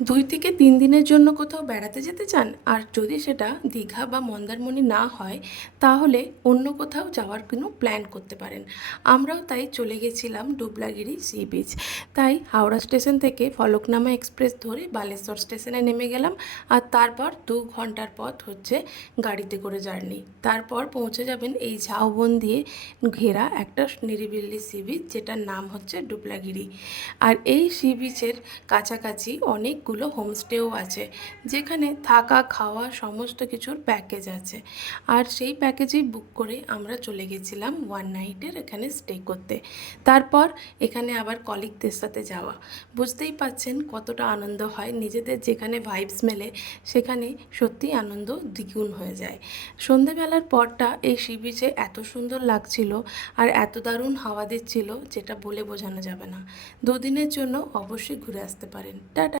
2 থেকে 3 দিনের জন্য কোথাও বেড়াতে যেতে চান আর যদি সেটা দীঘা বা মন্দারমণি না হয় তাহলে অন্য কোথাও যাওয়ার কোনো প্ল্যান করতে পারেন। আমরাও তাই চলে গেছিলাম ডুবলাগিরি সি বিচ। তাই হাওড়া স্টেশন থেকে ফলকনামা এক্সপ্রেস ধরে বালেশ্বর স্টেশনে নেমে গেলাম। আর তারপর 2 ঘন্টার পথ হচ্ছে গাড়িতে করে জার্নি। তারপর পৌঁছে যাবেন এই ঝাউবন দিয়ে ঘেরা একটা নিরিবিলি সি বিচ, যেটার নাম হচ্ছে ডুবলাগিরি। আর এই সি বিচের কাছাকাছি অনেকগুলো হোমস্টেও আছে, যেখানে থাকা খাওয়া সমস্ত কিছুর প্যাকেজ আছে। আর সেই প্যাকেজেই বুক করে আমরা চলে গেছিলাম 1 নাইটের এখানে স্টে করতে। তারপর এখানে আবার কলিগদের সাথে যাওয়া, বুঝতেই পাচ্ছেন কতটা আনন্দ হয়। নিজেদের যেখানে ভাইবস মেলে সেখানে সত্যিই আনন্দ দ্বিগুণ হয়ে যায়। সন্ধেবেলার পরটা এই সি বিচে এত সুন্দর লাগছিল আর এত দারুণ হাওয়া দিচ্ছিল, যেটা বলে বোঝানো যাবে না। 2 দিনের জন্য অবশ্যই ঘুরে আসতে পারেন। টাটা।